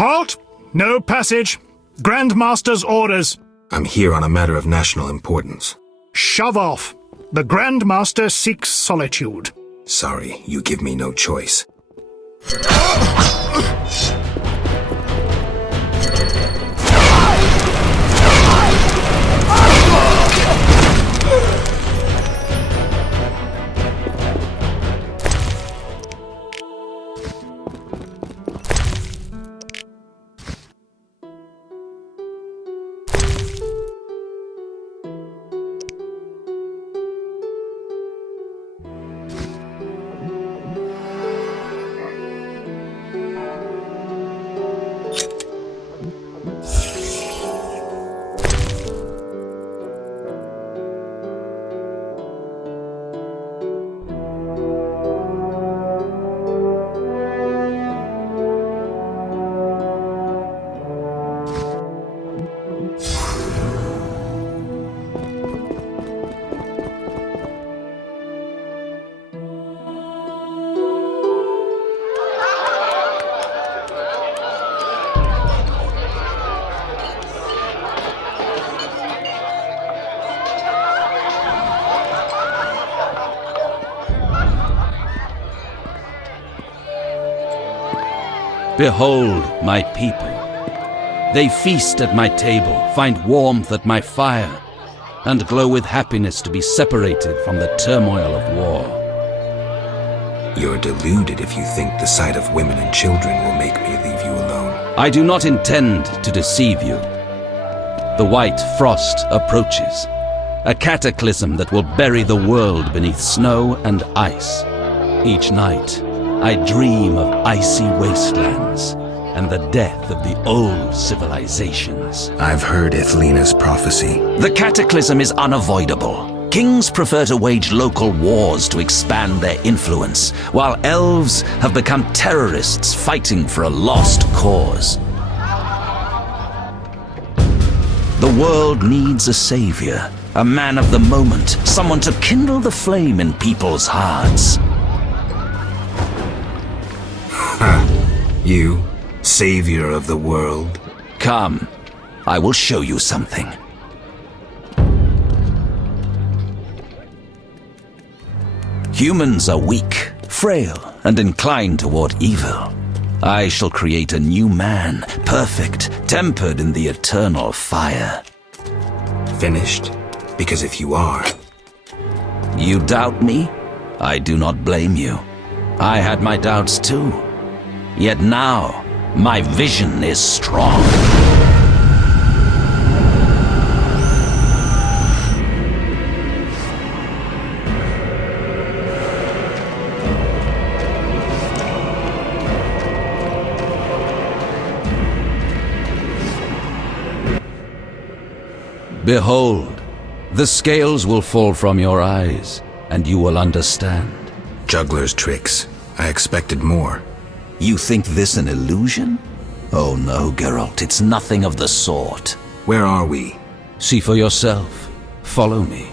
Halt! No passage. Grandmaster's orders. I'm here on a matter of national importance. Shove off. The Grandmaster seeks solitude. Sorry, you give me no choice. Behold my people. They feast at my table, find warmth at my fire, and glow with happiness to be separated from the turmoil of war. You're deluded if you think the sight of women and children will make me leave you alone. I do not intend to deceive you. The white frost approaches, a cataclysm that will bury the world beneath snow and ice. Each night, I dream of icy wastelands and the death of the old civilizations. I've heard Ithlena's prophecy. The cataclysm is unavoidable. Kings prefer to wage local wars to expand their influence, while elves have become terrorists fighting for a lost cause. The world needs a savior, a man of the moment, someone to kindle the flame in people's hearts. You, savior of the world. Come, I will show you something. Humans are weak, frail, and inclined toward evil. I shall create a new man, perfect, tempered in the eternal fire. Finished? Because if you are... You doubt me? I do not blame you. I had my doubts too. Yet now, my vision is strong. Behold, the scales will fall from your eyes, and you will understand. Juggler's tricks. I expected more. You think this an illusion? Oh no, Geralt, it's nothing of the sort. Where are we? See for yourself. Follow me.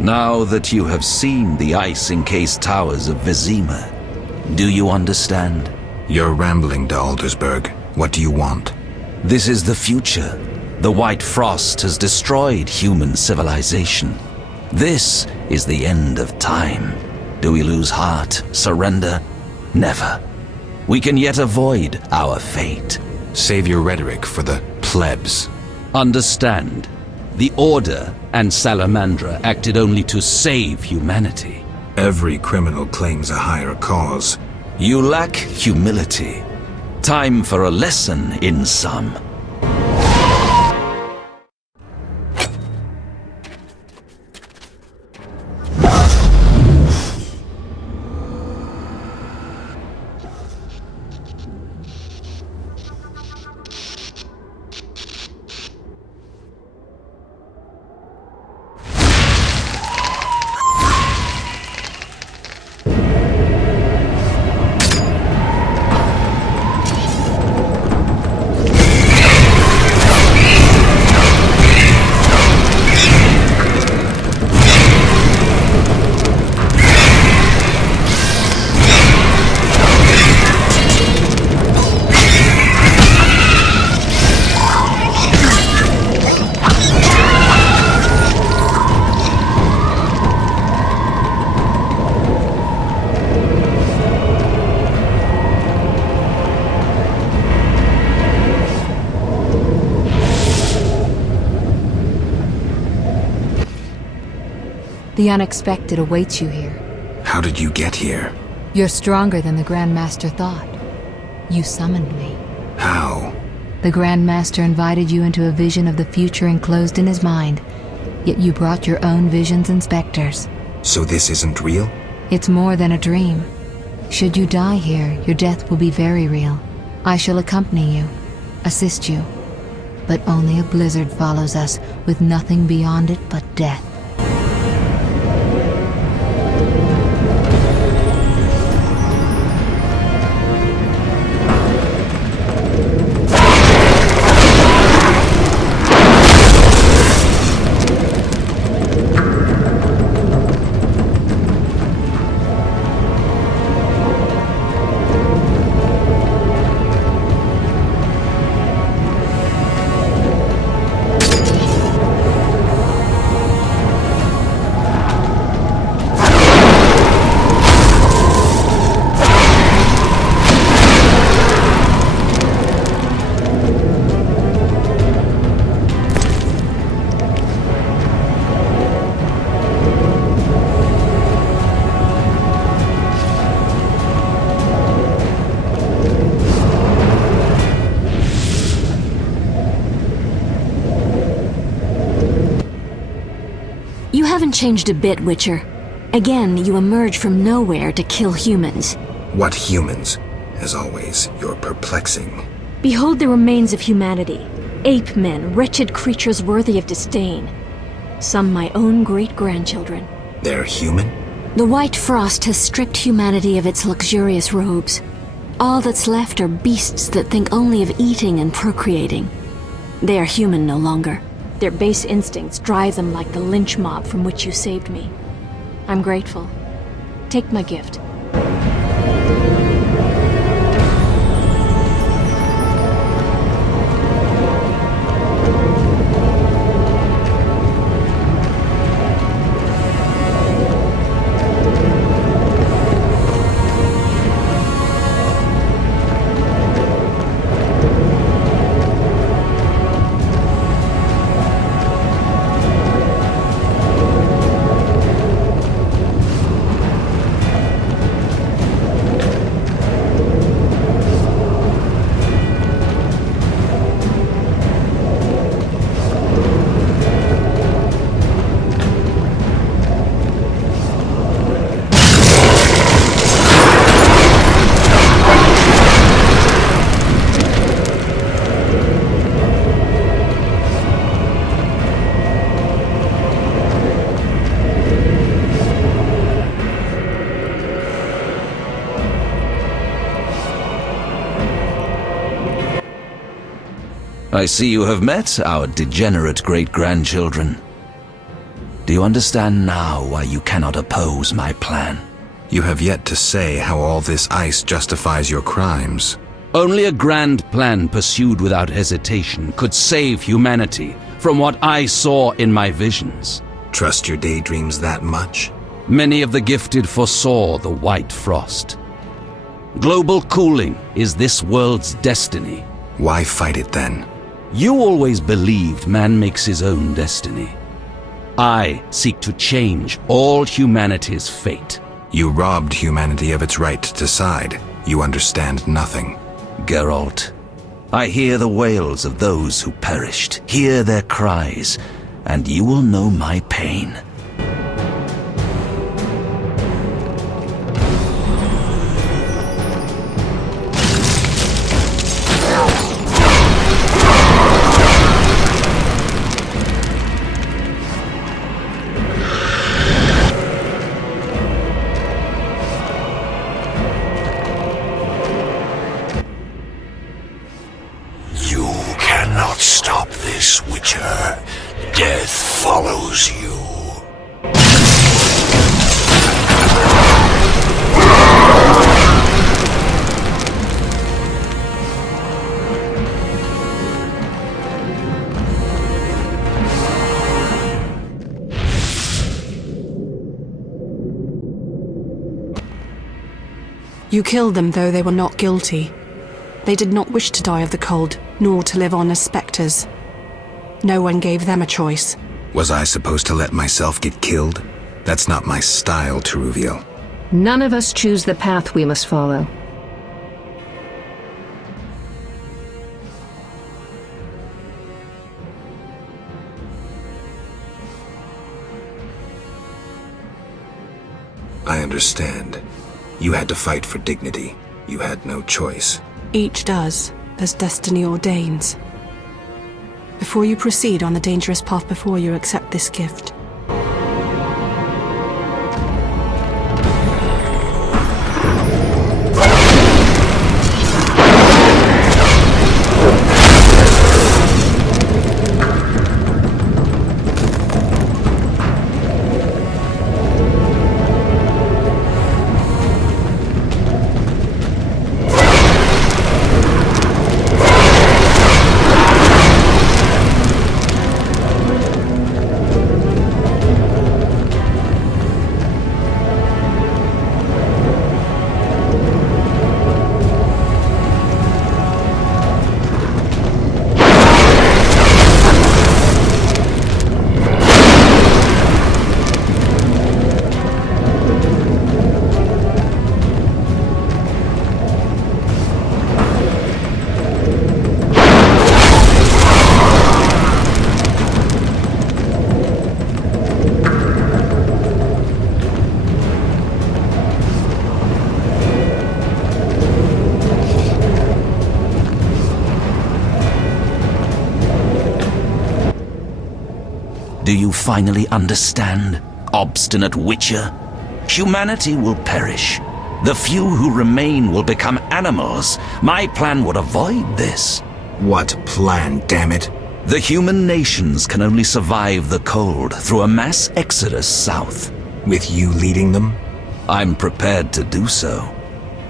Now that you have seen the ice-encased towers of Vizima, do you understand? You're rambling to Aldersburg. What do you want? This is the future. The white frost has destroyed human civilization. This is the end of time. Do we lose heart, surrender? Never. We can yet avoid our fate. Save your rhetoric for the plebs. Understand, the Order and Salamandra acted only to save humanity. Every criminal claims a higher cause. You lack humility. Time for a lesson in some. The unexpected awaits you here. How did you get here? You're stronger than the Grand Master thought. You summoned me. How? The Grand Master invited you into a vision of the future enclosed in his mind, yet you brought your own visions and specters. So this isn't real? It's more than a dream. Should you die here, your death will be very real. I shall accompany you, assist you. But only a blizzard follows us, with nothing beyond it but death. You haven't changed a bit, Witcher. Again, you emerge from nowhere to kill humans. What humans? As always, you're perplexing. Behold the remains of humanity. Ape men, wretched creatures worthy of disdain. Some my own great-grandchildren. They're human? The white frost has stripped humanity of its luxurious robes. All that's left are beasts that think only of eating and procreating. They are human no longer. Their base instincts drive them like the lynch mob from which you saved me. I'm grateful. Take my gift. I see you have met our degenerate great-grandchildren. Do you understand now why you cannot oppose my plan? You have yet to say how all this ice justifies your crimes. Only a grand plan pursued without hesitation could save humanity from what I saw in my visions. Trust your daydreams that much? Many of the gifted foresaw the white frost. Global cooling is this world's destiny. Why fight it then? You always believed man makes his own destiny. I seek to change all humanity's fate. You robbed humanity of its right to decide. You understand nothing. Geralt, I hear the wails of those who perished, hear their cries, and you will know my pain. Stop this, Witcher. Death follows you. You killed them, though they were not guilty. They did not wish to die of the cold, nor to live on as spectres. No one gave them a choice. Was I supposed to let myself get killed? That's not my style, Teruviel. None of us choose the path we must follow. I understand. You had to fight for dignity. You had no choice. Each does, as destiny ordains. Before you proceed on the dangerous path before you, accept this gift. Do you finally understand, obstinate Witcher? Humanity will perish. The few who remain will become animals. My plan would avoid this. What plan, damn it? The human nations can only survive the cold through a mass exodus south. With you leading them? I'm prepared to do so.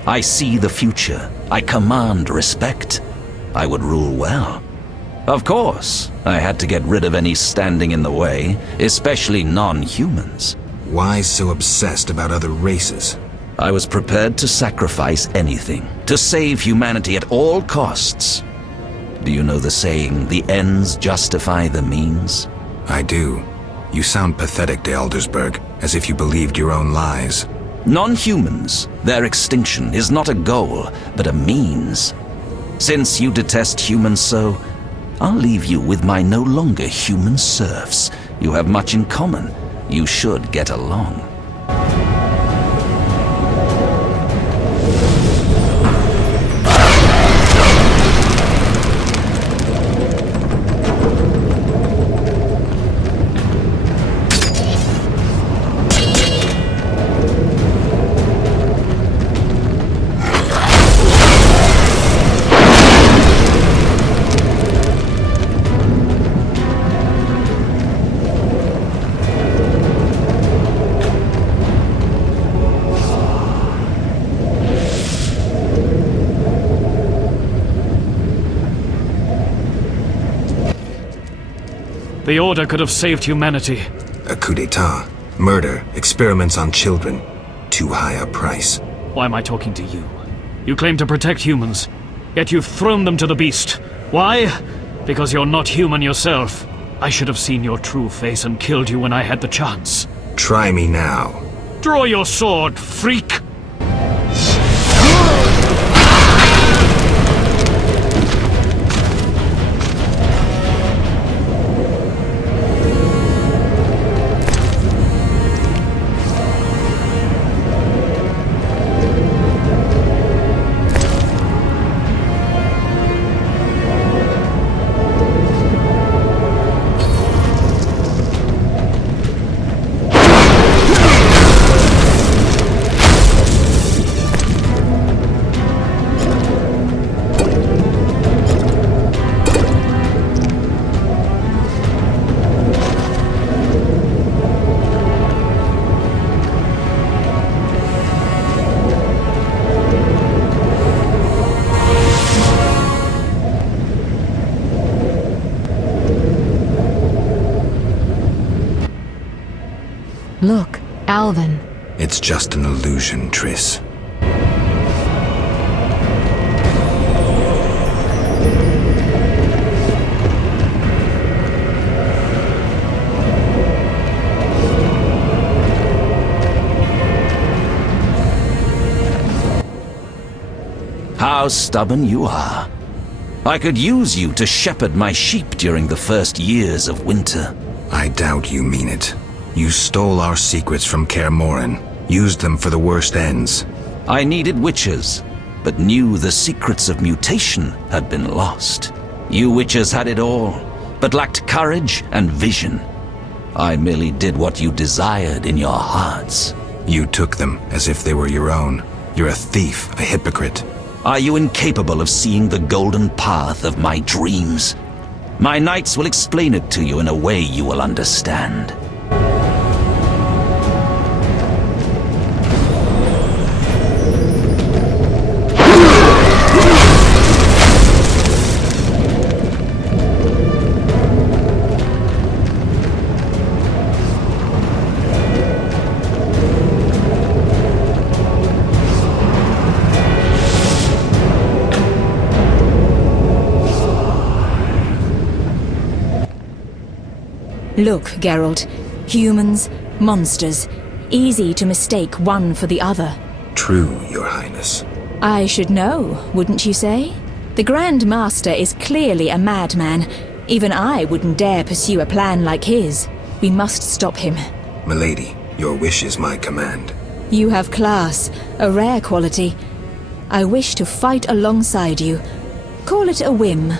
I see the future. I command respect. I would rule well. Of course, I had to get rid of any standing in the way, especially non-humans. Why so obsessed about other races? I was prepared to sacrifice anything, to save humanity at all costs. Do you know the saying, the ends justify the means? I do. You sound pathetic, de Aldersberg, as if you believed your own lies. Non-humans, their extinction is not a goal, but a means. Since you detest humans so, I'll leave you with my no longer human serfs. You have much in common. You should get along. The Order could have saved humanity. A coup d'etat, murder, experiments on children. Too high a price. Why am I talking to you? You claim to protect humans, yet you've thrown them to the beast. Why? Because you're not human yourself. I should have seen your true face and killed you when I had the chance. Try me now. Draw your sword, freak! Look, Alvin. It's just an illusion, Triss. how stubborn you are. I could use you to shepherd my sheep during the first years of winter. I doubt you mean it. You stole our secrets from Kaer Morhen, used them for the worst ends. I needed witches, but knew the secrets of mutation had been lost. You witches had it all, but lacked courage and vision. I merely did what you desired in your hearts. You took them as if they were your own. You're a thief, a hypocrite. Are you incapable of seeing the golden path of my dreams? My knights will explain it to you in a way you will understand. Look, Geralt. Humans, monsters. Easy to mistake one for the other. True, Your Highness. I should know, wouldn't you say? The Grand Master is clearly a madman. Even I wouldn't dare pursue a plan like his. We must stop him. Milady, your wish is my command. You have class, a rare quality. I wish to fight alongside you. Call it a whim.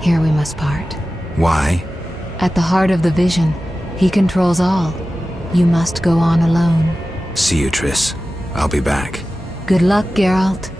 Here we must part. Why? At the heart of the vision, he controls all. You must go on alone. See you, Triss. I'll be back. Good luck, Geralt.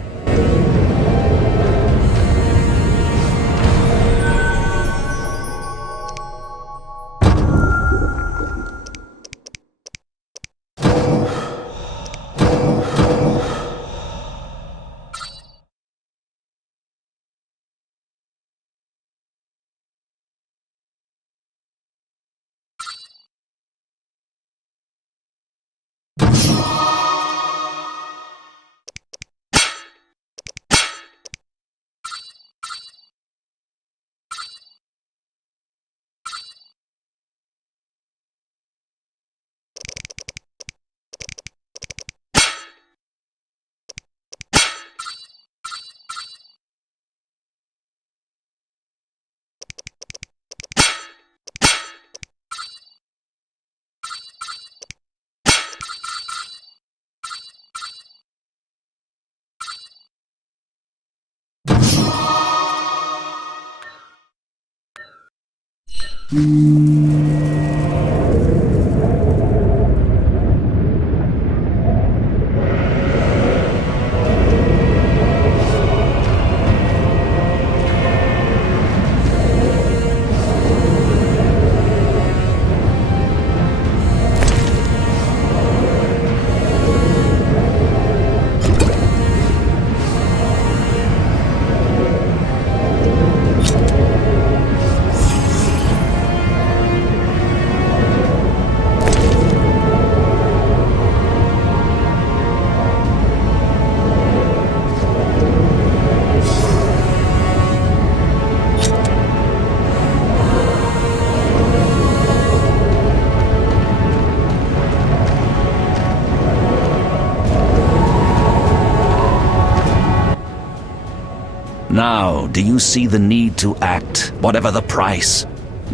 Now, do you see the need to act, whatever the price?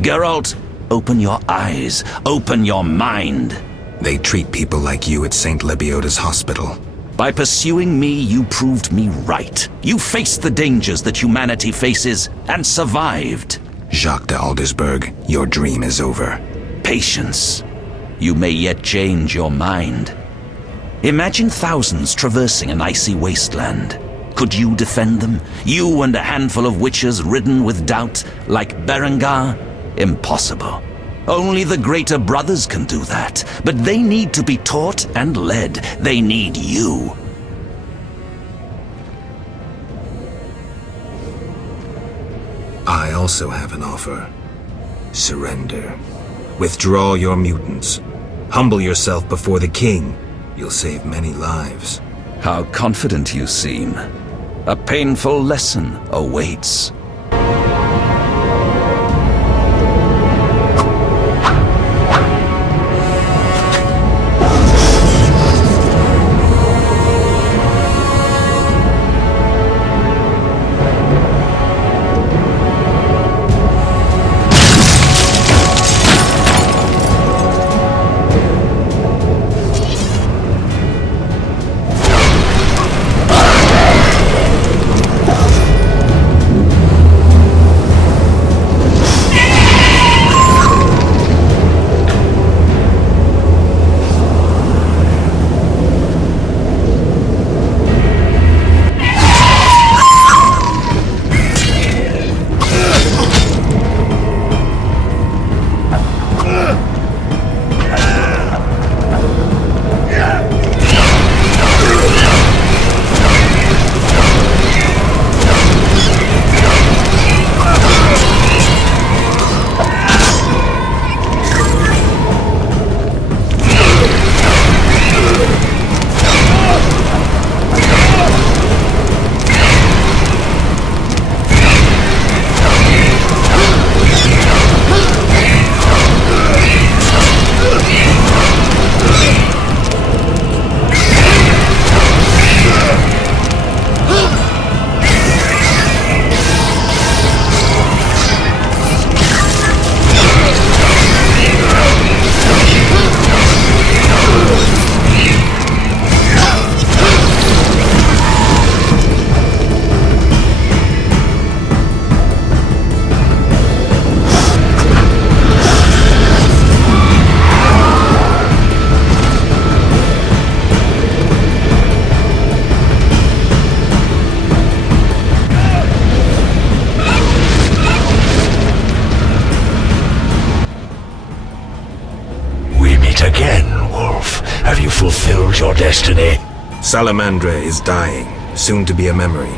Geralt, open your eyes, open your mind. They treat people like you at St. Lebioda's hospital. By pursuing me, you proved me right. You faced the dangers that humanity faces, and survived. Jacques de Aldersberg, your dream is over. Patience. You may yet change your mind. Imagine thousands traversing an icy wasteland. Could you defend them? You and a handful of witches ridden with doubt, like Berengar? Impossible. Only the greater brothers can do that, but they need to be taught and led. They need you. I also have an offer. Surrender. Withdraw your mutants. Humble yourself before the king. You'll save many lives. How confident you seem. A painful lesson awaits. Fulfilled your destiny. Salamandra is dying, soon to be a memory.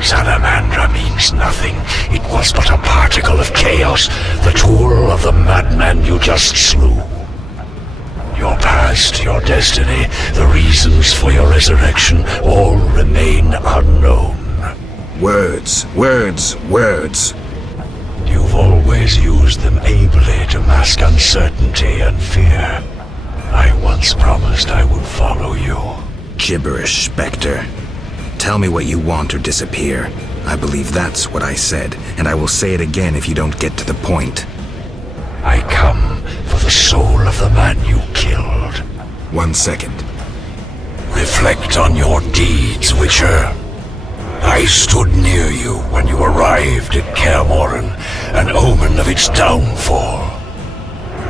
Salamandra means nothing. It was but a particle of chaos, the tool of the madman you just slew. Your past, your destiny, the reasons for your resurrection, all remain unknown. Words, words, words. You've always used them ably to mask uncertainty and fear. I once promised I would follow you. Gibberish, Spectre. Tell me what you want or disappear. I believe that's what I said, and I will say it again if you don't get to the point. I come for the soul of the man you killed. 1 second. Reflect on your deeds, Witcher. I stood near you when you arrived at Kaer Morhen, an omen of its downfall.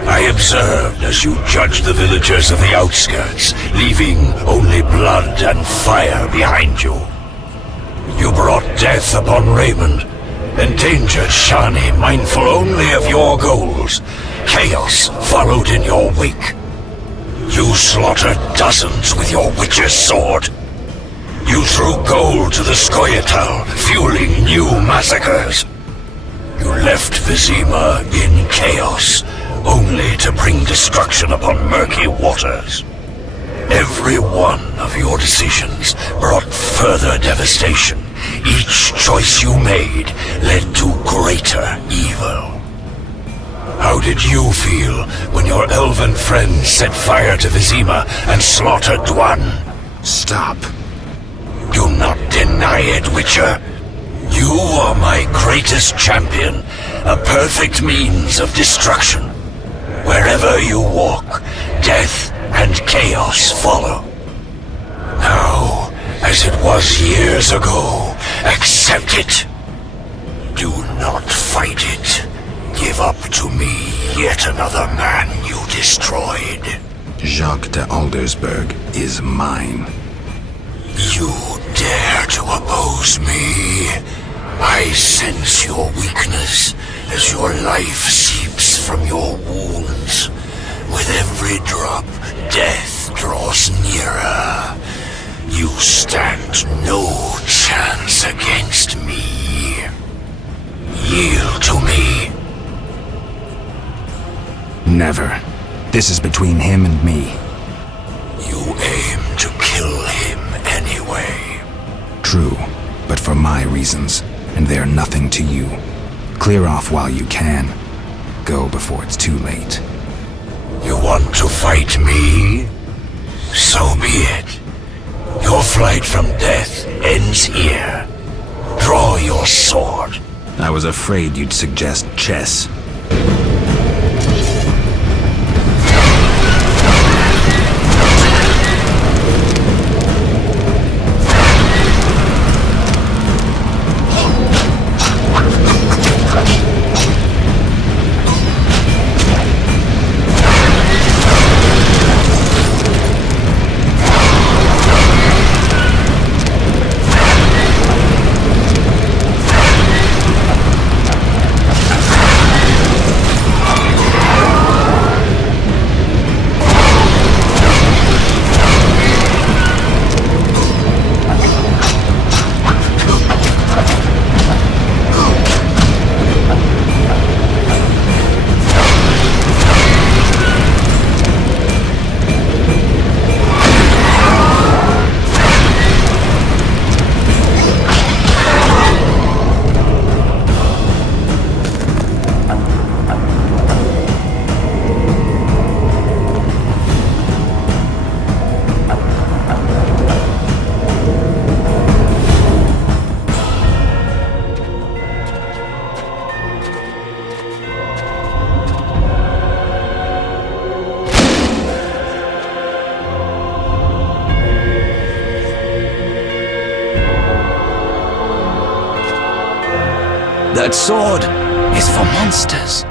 I observed as you judged the villagers of the outskirts, leaving only blood and fire behind you. You brought death upon Raymond, endangered Shani, mindful only of your goals. Chaos followed in your wake. You slaughtered dozens with your witch's sword. You threw gold to the Scoia'tael, fueling new massacres. You left Vizima in chaos, only to bring destruction upon murky waters. Every one of your decisions brought further devastation. Each choice you made led to greater evil. How did you feel when your elven friends set fire to Vizima and slaughtered Dwan? Stop. Do not deny it, Witcher. You are my greatest champion, a perfect means of destruction. Wherever you walk, death and chaos follow. Now, as it was years ago, accept it. Do not fight it. Give up to me yet another man you destroyed. Jacques de Aldersberg is mine. You dare to oppose me? I sense your weakness as your life seeps from your wounds. With every drop, death draws nearer. You stand no chance against me. Yield to me. Never. This is between him and me. You aim to kill him anyway. True, but for my reasons, and they are nothing to you. Clear off while you can. Go before it's too late. You want to fight me? So be it. Your flight from death ends here. Draw your sword. I was afraid you'd suggest chess. That sword is for monsters.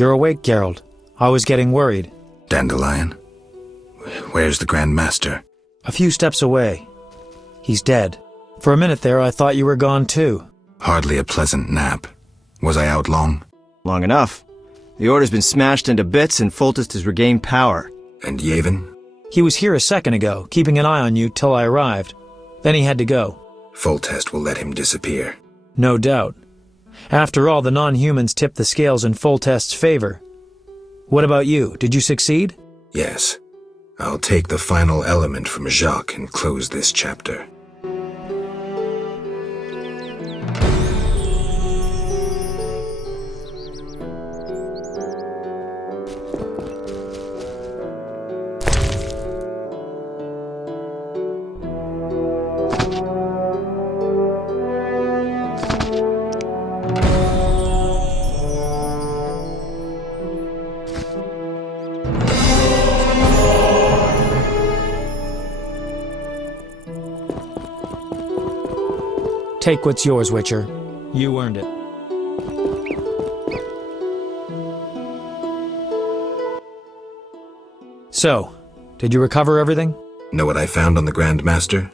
You're awake, Geralt. I was getting worried. Dandelion? Where's the Grand Master? A few steps away. He's dead. For a minute there, I thought you were gone too. Hardly a pleasant nap. Was I out long? Long enough. The Order's been smashed into bits and Foltest has regained power. And Yavin? He was here a second ago, keeping an eye on you till I arrived. Then he had to go. Foltest will let him disappear. No doubt. After all, the non-humans tipped the scales in Foltest's favor. What about you? Did you succeed? Yes. I'll take the final element from Jacques and close this chapter. Take what's yours, Witcher. You earned it. So, did you recover everything? Know what I found on the Grand Master?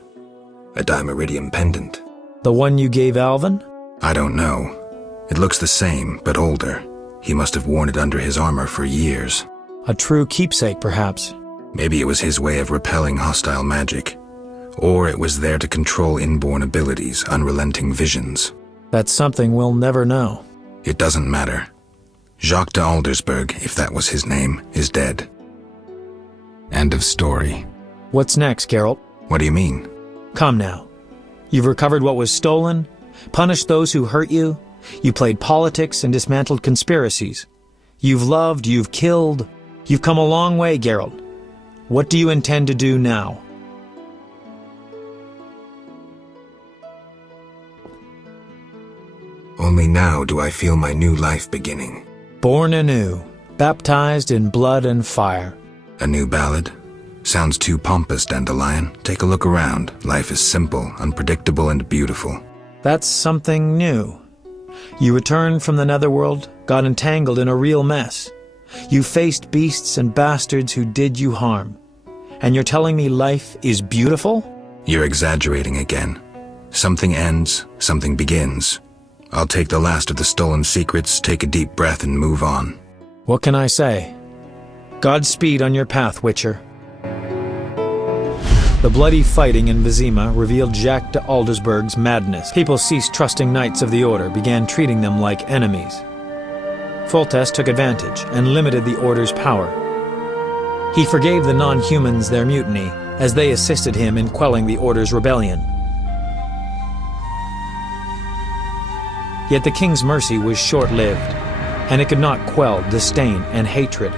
A dimeridium pendant. The one you gave Alvin? I don't know. It looks the same, but older. He must have worn it under his armor for years. A true keepsake, perhaps. Maybe it was his way of repelling hostile magic. Or it was there to control inborn abilities, unrelenting visions. That's something we'll never know. It doesn't matter. Jacques de Aldersberg, if that was his name, is dead. End of story. What's next, Geralt? What do you mean? Come now. You've recovered what was stolen, punished those who hurt you, you played politics and dismantled conspiracies. You've loved, you've killed. You've come a long way, Geralt. What do you intend to do now? Only now do I feel my new life beginning. Born anew, baptized in blood and fire. A new ballad? Sounds too pompous, Dandelion. Take a look around. Life is simple, unpredictable, and beautiful. That's something new. You returned from the netherworld, got entangled in a real mess. You faced beasts and bastards who did you harm. And you're telling me life is beautiful? You're exaggerating again. Something ends, something begins. I'll take the last of the stolen secrets, take a deep breath, and move on. What can I say? Godspeed on your path, Witcher. The bloody fighting in Vizima revealed Jacques de Aldersberg's madness. People ceased trusting knights of the Order, began treating them like enemies. Foltest took advantage and limited the Order's power. He forgave the non-humans their mutiny, as they assisted him in quelling the Order's rebellion. Yet the king's mercy was short-lived, and it could not quell disdain and hatred.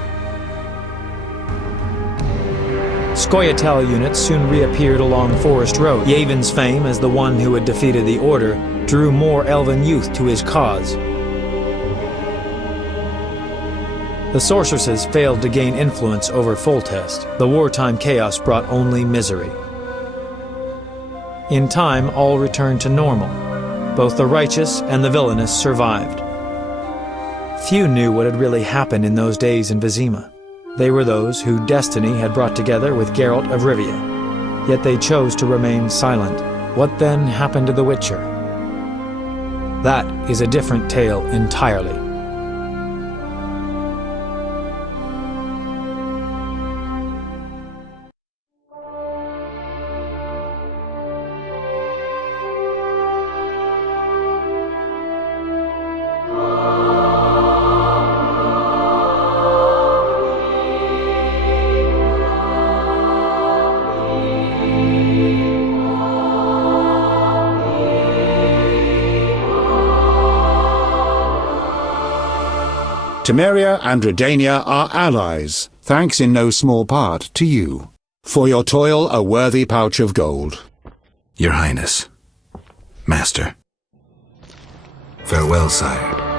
Scoia'tael units soon reappeared along Forest Road. Yavon's fame as the one who had defeated the Order drew more elven youth to his cause. The sorceresses failed to gain influence over Foltest. The wartime chaos brought only misery. In time, all returned to normal. Both the righteous and the villainous survived. Few knew what had really happened in those days in Vizima. They were those who destiny had brought together with Geralt of Rivia. Yet they chose to remain silent. What then happened to the Witcher? That is a different tale entirely. Temeria and Redania are allies, thanks in no small part to you. For your toil, a worthy pouch of gold. Your Highness. Master. Farewell, sire.